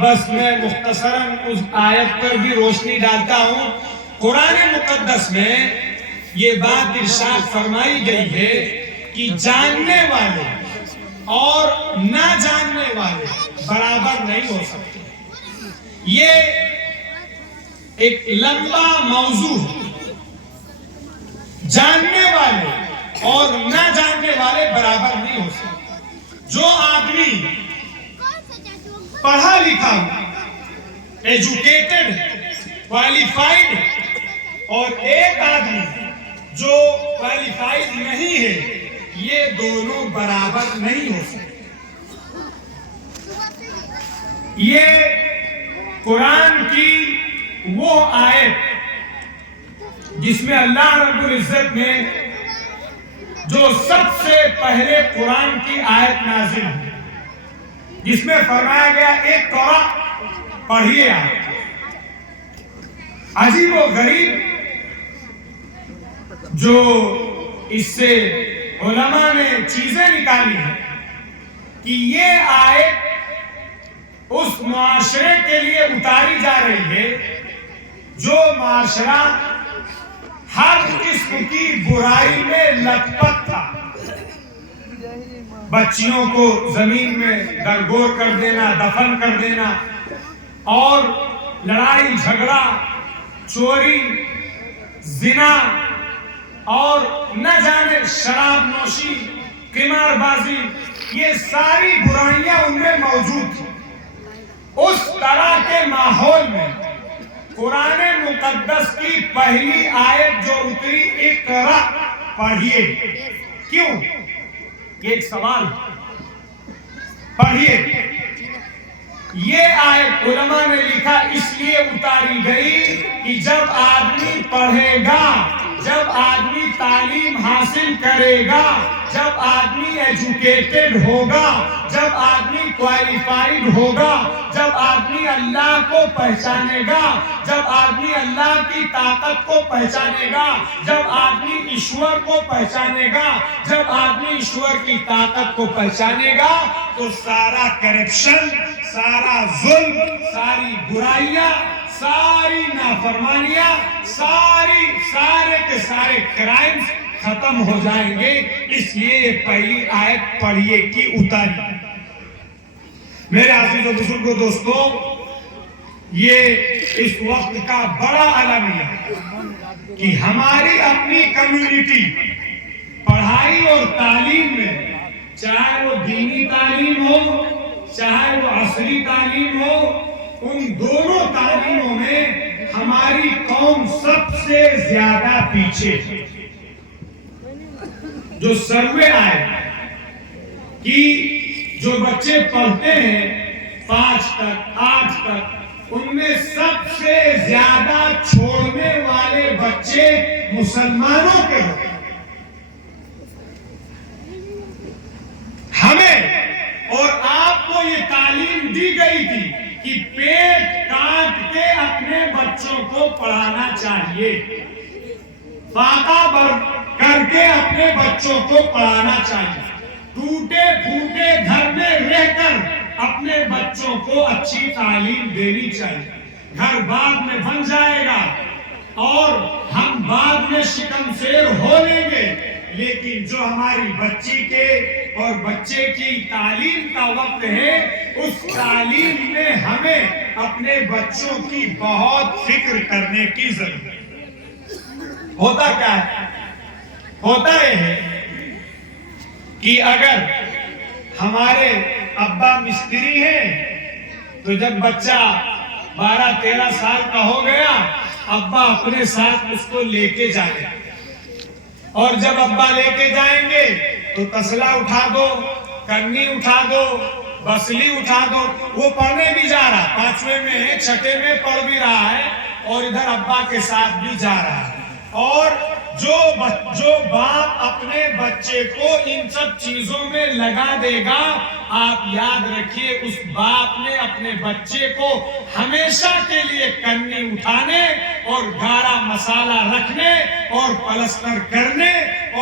بس میں مختصراً اس آیت پر بھی روشنی ڈالتا ہوں۔ قرآن مقدس میں یہ بات ارشاد فرمائی گئی ہے کہ جاننے والے اور نہ جاننے والے برابر نہیں ہو سکتے۔ یہ ایک لمبا موضوع ہے۔ جاننے والے اور نہ جاننے والے برابر نہیں ہو سکتے۔ جو آدمی پڑھا لکھا ایجوکیٹڈ کوالیفائڈ اور ایک آدمی جو کوالیفائڈ نہیں ہے، یہ دونوں برابر نہیں ہو سکتے۔ یہ قرآن کی وہ آیت جس میں اللہ رب العزت نے جو سب سے پہلے قرآن کی آیت نازل ہوئی، جس میں فرمایا گیا ایک قرآن پڑھیے آپ۔ عجیب و غریب جو اس سے علماء نے چیزیں نکالی ہیں کہ یہ آیت اس معاشرے کے لیے اتاری جا رہی ہے جو معاشرہ ہر قسم کی برائی میں لت پت تھا۔ بچیوں کو زمین میں درگور کر دینا، دفن کر دینا، اور لڑائی جھگڑا، چوری، زنا اور نہ جانے شراب نوشی، قمار بازی، یہ ساری برائیاں ان میں موجود تھیں۔ اس طرح کے ماحول میں قرآن مقدس کی پہلی آیت جو اتری اقرا پڑھیے، کیوں؟ یہ ایک سوال پڑھیے۔ یہ آیت علماء نے لکھا اس لیے اتاری گئی کہ جب آدمی پڑھے گا، جب آدمی تعلیم حاصل کرے گا، جب آدمی ایجوکیٹڈ ہوگا، جب آدمی کوالیفائڈ ہوگا، جب آدمی اللہ کو پہچانے گا، جب آدمی اللہ کی طاقت کو پہچانے گا، جب آدمی ایشور کو پہچانے گا، جب آدمی ایشور کی طاقت کو پہچانے گا، تو سارا کرپشن، سارا ظلم، ساری برائیاں، ساری نافرمانیاں، سارے کے سارے کرائمز ختم ہو جائیں گے۔ اس لیے یہ پہلی آیت پڑھیے کی اتاری۔ میرے عزیز و بزرگوں دوستو، یہ اس وقت کا بڑا المیہ کہ ہماری اپنی کمیونٹی پڑھائی اور تعلیم میں، چاہے وہ دینی تعلیم ہو، چاہے وہ عصری تعلیم ہو، ان دونوں تعلیموں میں ہماری قوم سب سے زیادہ پیچھے ہے۔ جو سروے آئے کہ جو بچے پڑھتے ہیں 5 تک 8 تک، ان میں سب سے زیادہ چھوڑنے والے بچے مسلمانوں کے ہوتے ہیں۔ ہمیں اور آپ کو یہ تعلیم دی گئی تھی کہ پیٹ کاٹ کے اپنے بچوں کو پڑھانا چاہیے، فاقہ کر کے اپنے بچوں کو پڑھانا چاہیے، ٹوٹے پھوٹے گھر میں رہ کر اپنے بچوں کو اچھی تعلیم دینی چاہیے۔ گھر بعد میں بن جائے گا اور ہم بعد میں شکم سیر ہو لیں گے، لیکن جو ہماری بچی کے اور بچے کی تعلیم کا وقت ہے، اس تعلیم میں ہمیں اپنے بچوں کی بہت فکر کرنے کی ضرورت ہے۔ ہوتا کیا ہے؟ ہوتا یہ ہے کہ اگر ہمارے ابا مستری ہیں تو جب بچہ 12-13 سال کا ہو گیا، ابا اپنے ساتھ اس کو لے کے جائیں، اور جب ابا لے کے جائیں گے تو تسلا اٹھا دو، کرنی اٹھا دو، بسلی اٹھا دو۔ وہ پڑھنے بھی جا رہا، 5ویں میں ہے، 6 میں پڑھ بھی رہا ہے، اور ادھر ابا کے ساتھ بھی جا رہا ہے۔ اور جو باپ اپنے بچے کو ان سب چیزوں میں لگا دے گا، آپ یاد رکھیے اس باپ نے اپنے بچے کو ہمیشہ کے لیے کنی اٹھانے اور گارا مسالہ رکھنے اور پلستر کرنے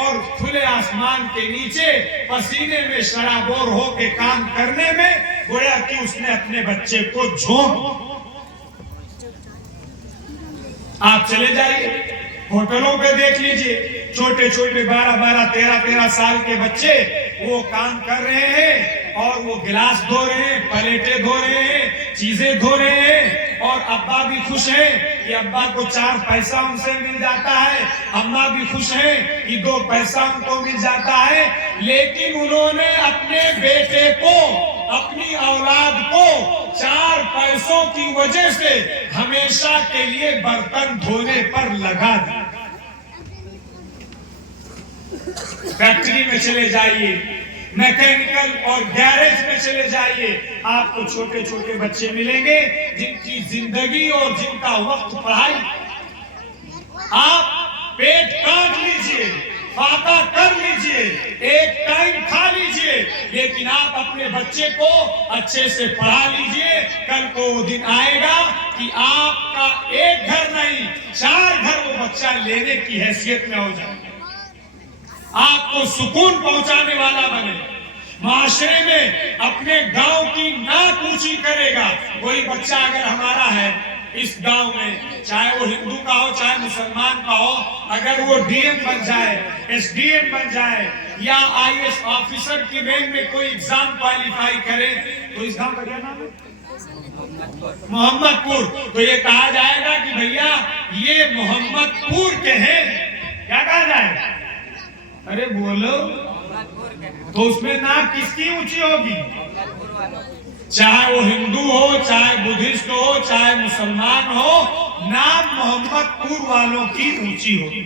اور کھلے آسمان کے نیچے پسینے میں شرابور ہو کے کام کرنے میں گویا کہ اس نے اپنے بچے کو جھونک. آپ چلے جائیے ہوٹلوں پہ دیکھ لیجئے, چھوٹے چھوٹے 12 13 سال کے بچے وہ کام کر رہے ہیں اور وہ گلاس دھو رہے ہیں, پلیٹیں دھو رہے ہیں, چیزیں دھو رہے ہیں, اور ابا بھی خوش ہیں کہ ابا کو 4 پیسہ ان سے مل جاتا ہے, اماں بھی خوش ہیں کہ 2 پیسہ ان کو مل جاتا ہے. لیکن انہوں نے اپنے بیٹے کو, اپنی اولاد کو 4 پیسوں کی وجہ سے ہمیشہ کے لیے برتن دھونے پر لگا دیا. فیکٹری میں چلے جائیے, میکینیکل اور گیریج میں چلے جائیے, آپ کو چھوٹے چھوٹے بچے ملیں گے جن کی زندگی اور جن کا وقت پڑھائی. آپ پیٹ کاٹ لیجئے, فاقہ کر لیجئے, ایک ٹائم کھا لیجئے, لیکن آپ اپنے بچے کو اچھے سے پڑھا لیجئے. کل کو وہ دن آئے گا کہ آپ کا ایک گھر نہیں 4 گھر وہ بچہ لینے کی حیثیت میں ہو جائے, آپ کو سکون پہنچانے والا بنے, معاشرے میں اپنے گاؤں کی ناک اونچی کرے گا. کوئی بچہ اگر ہمارا ہے اس گاؤں میں, چاہے وہ ہندو کا ہو چاہے مسلمان کا ہو, اگر وہ ڈی ایم بن جائے, ایس ڈی ایم بن جائے, یا آئی ایس آفیسر کی رینک میں کوئی ایگزام کوالیفائی کرے, تو اس گاؤں کا کیا نام ہے؟ محمد پور. تو یہ کہا جائے گا کہ بھیا یہ محمد پور کے ہیں. کیا کہا جائے؟ ارے بولو, تو اس میں نام کس کی اونچی ہوگی؟ چاہے وہ ہندو ہو, چاہے بدھسٹ ہو, چاہے مسلمان ہو, نام محمد پور والوں کی اونچی ہوگی.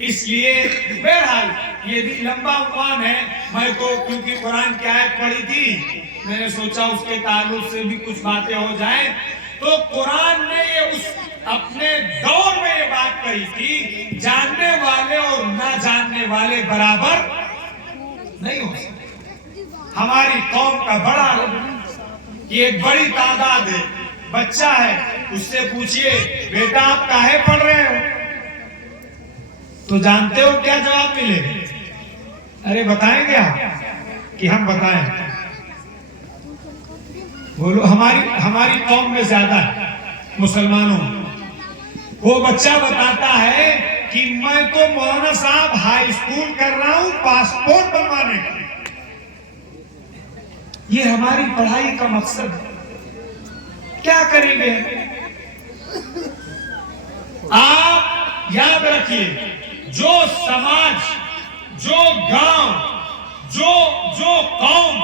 اس لیے بہرحال یہ بھی لمبا عنوان ہے. میں تو کیونکہ قرآن کی آیت پڑھی تھی, میں نے سوچا اس کے تعلق سے بھی کچھ باتیں ہو جائیں. تو قرآن نے یہ اس اپنے دور میں یہ بات کہی تھی, جاننے والے اور نہ جاننے والے برابر نہیں ہو سکتے. ہماری قوم کا بڑا یہ ایک بڑی تعداد ہے, بچہ ہے, اس سے پوچھئے بیٹا آپ کاہے پڑھ رہے ہو, تو جانتے ہو کیا جواب ملے؟ ارے بتائیں گے آپ کہ ہم بتائیں؟ بولو. ہماری قوم میں زیادہ ہے مسلمانوں. وہ بچہ بتاتا ہے کہ میں تو مولانا صاحب ہائی اسکول کر رہا ہوں پاسپورٹ بنوانے کا. یہ ہماری پڑھائی کا مقصد ہے. کیا کریں گے؟ آپ یاد رکھیے, جو سماج, جو گاؤں, جو قوم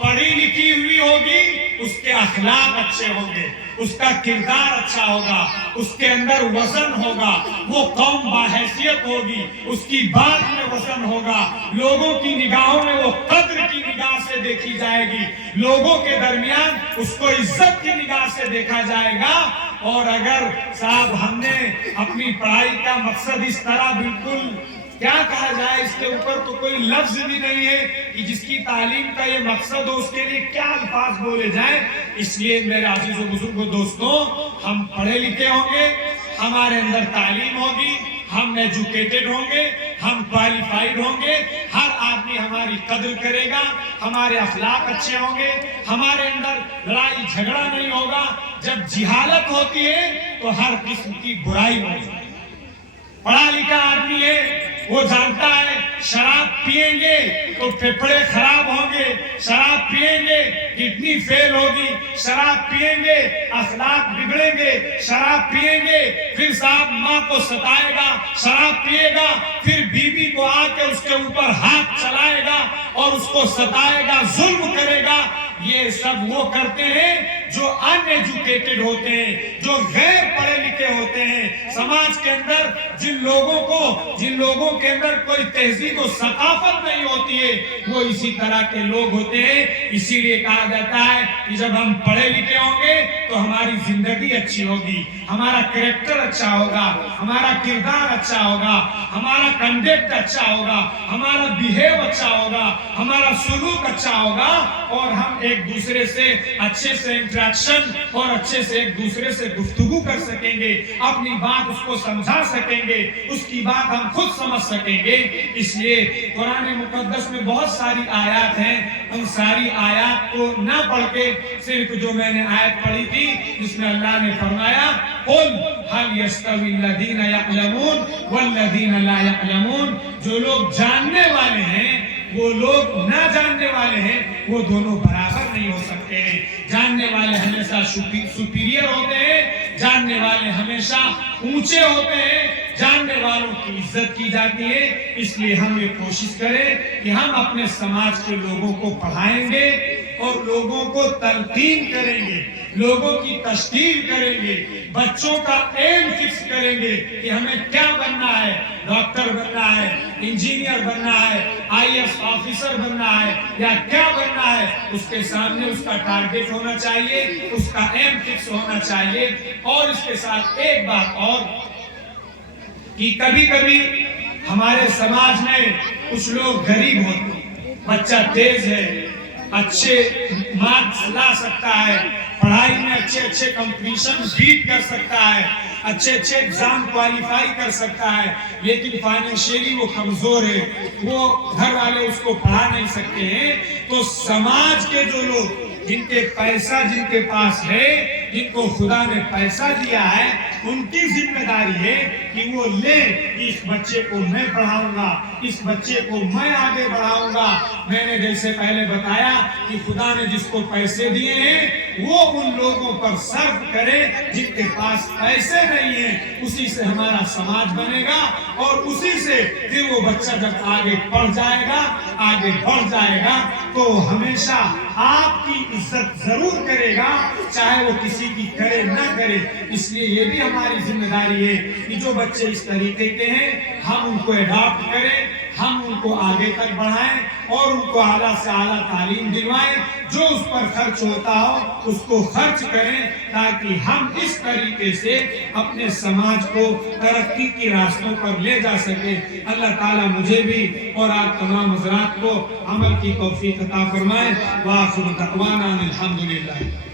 پڑھی لکھی ہوئی ہوگی اس کے اخلاق اچھے ہوں گے, اس کا کردار اچھا ہوگا, اس کے اندر وزن ہوگا, وہ قوم باحیثیت ہوگی, اس کی بات میں وزن ہوگا, لوگوں کی نگاہوں میں وہ قدر کی نگاہ سے دیکھی جائے گی, لوگوں کے درمیان اس کو عزت کی نگاہ سے دیکھا جائے گا. اور اگر صاحب ہم نے اپنی پڑھائی کا مقصد اس طرح بالکل کیا کہا جائے, اس کے اوپر تو کوئی لفظ بھی نہیں ہے کہ جس کی تعلیم کا یہ مقصد ہو اس کے لیے کیا الفاظ بولے جائیں. اس لیے میرے عزیز و بزرگوں دوستوں, ہم پڑھے لکھے ہوں گے, ہمارے اندر تعلیم ہوگی, ہم ایجوکیٹڈ ہوں گے, ہم کوالیفائیڈ ہوں گے, ہر آدمی ہماری قدر کرے گا, ہمارے اخلاق اچھے ہوں گے, ہمارے اندر لڑائی جھگڑا نہیں ہوگا. جب جہالت ہوتی ہے تو ہر قسم کی برائی ہوتی ہے. پڑھا لکھا آدمی ہے, وہ جانتا ہے شراب پیئیں گے تو پھیپھڑے خراب ہوں گے, شراب پیئیں گے کڈنی فیل ہوگی, شراب پیئیں گے اخلاق بگڑیں گے, شراب پیئیں گے پھر صاحب ماں کو ستائے گا, شراب پیے گا پھر بیوی کو آ کے اس کے اوپر ہاتھ چلائے گا اور اس کو ستائے گا, ظلم کرے گا. یہ سب وہ کرتے ہیں جو ان ایجوکیٹڈ ہوتے ہیں, جو غیر پڑھے لکھے ہوتے ہیں. سماج کے اندر جن لوگوں کے اندر کوئی تہذیب و ثقافت نہیں ہوتی ہے, وہ اسی طرح کے لوگ ہوتے ہیں. اسی لیے کہا جاتا ہے کہ جب ہم پڑھے لکھے ہوں گے تو ہماری زندگی اچھی ہوگی, ہمارا کریکٹر اچھا ہوگا, ہمارا کردار اچھا ہوگا, ہمارا کنڈکٹ اچھا ہوگا, ہمارا بیہیو اچھا ہوگا, ہمارا سلوک اچھا ہوگا, اور ہم ایک دوسرے سے اچھے سے انٹریکشن اور اچھے سے ایک دوسرے سے گفتگو کر سکیں گے, اپنی بات اس کو سمجھا سکیں سکیں گے، اس کی بات ہم خود سمجھ سکیں گے۔ اس لیے قرآن مقدس میں بہت ساری آیات ہیں، ان ساری آیات کو نہ پڑھ کے صرف جو میں نے آیت پڑھی تھی جس میں اللہ نے فرمایا قُلْ هَلْ يَسْتَوِي الَّذِينَ يَعْلَمُونَ وَالَّذِينَ لَا يَعْلَمُونَ، جو لوگ جاننے والے ہیں وہ لوگ نہ جاننے والے ہیں، وہ دونوں برابر نہیں ہو سکتے ہیں۔ جاننے والے ہمیشہ سپیریئر ہوتے ہیں، جاننے والے ہمیشہ اونچے ہوتے ہیں، جاننے والوں کی عزت کی جاتی ہے۔ اس لیے ہم یہ کوشش کریں کہ ہم اپنے سماج کے لوگوں کو پڑھائیں گے اور لوگوں کو تلقین کریں گے، لوگوں کی تشکیل کریں گے، بچوں کا ایم فکس کریں گے کہ ہمیں کیا بننا ہے، ڈاکٹر بننا ہے، انجینئر بننا ہے، آئی ایس آفیسر بننا ہے یا کیا بننا ہے۔ اس کے سامنے اس کا ٹارگٹ ہونا چاہیے، اس کا ایم فکس ہونا چاہیے۔ اور اس کے ساتھ ایک بات اور کہ کبھی کبھی ہمارے سماج میں کچھ لوگ غریب ہوتے ہیں، بچہ تیز ہے، اچھے مارکس لا سکتا ہے، پڑھائی میں اچھے کمپٹیشن بیٹ کر سکتا ہے، اچھے ایگزام کوالیفائی کر سکتا ہے، لیکن فائنینشیلی وہ کمزور ہے، وہ گھر والے اس کو پڑھا نہیں سکتے ہیں۔ تو سماج کے جو لوگ جن کے پیسہ جن کے پاس ہے، جن کو خدا نے پیسہ دیا ہے، ان کی ذمہ داری ہے کہ وہ لے کہ اس بچے کو میں پڑھاؤں گا، اس بچے کو میں آگے بڑھاؤں گا۔ میں نے جیسے پہلے بتایا کہ خدا نے جس کو پیسے دیے ہیں وہ ان لوگوں پر صرف کرے جن کے پاس پیسے نہیں ہیں، اسی سے ہمارا سماج بنے گا اور اسی سے پھر وہ بچہ جب آگے پڑھ جائے گا، آگے بڑھ جائے گا تو ہمیشہ آپ کی عزت ضرور کرے گا، چاہے وہ کسی کی کرے نہ کرے۔ اس لیے یہ بھی ہماری ذمہ داری ہے کہ جو بچے اس طریقے کے ہیں ہم ان کو اڈاپٹ کریں، ہم ان کو آگے تک بڑھائیں اور ان کو اعلیٰ سے اعلیٰ تعلیم دلوائیں، جو اس پر خرچ ہوتا ہو اس کو خرچ کریں، تاکہ ہم اس طریقے سے اپنے سماج کو ترقی کی راستوں پر لے جا سکیں۔ اللہ تعالیٰ مجھے بھی اور آپ تمام حضرات کو عمل کی توفیق عطا فرمائے۔ وآخر دعوانا الحمدللہ۔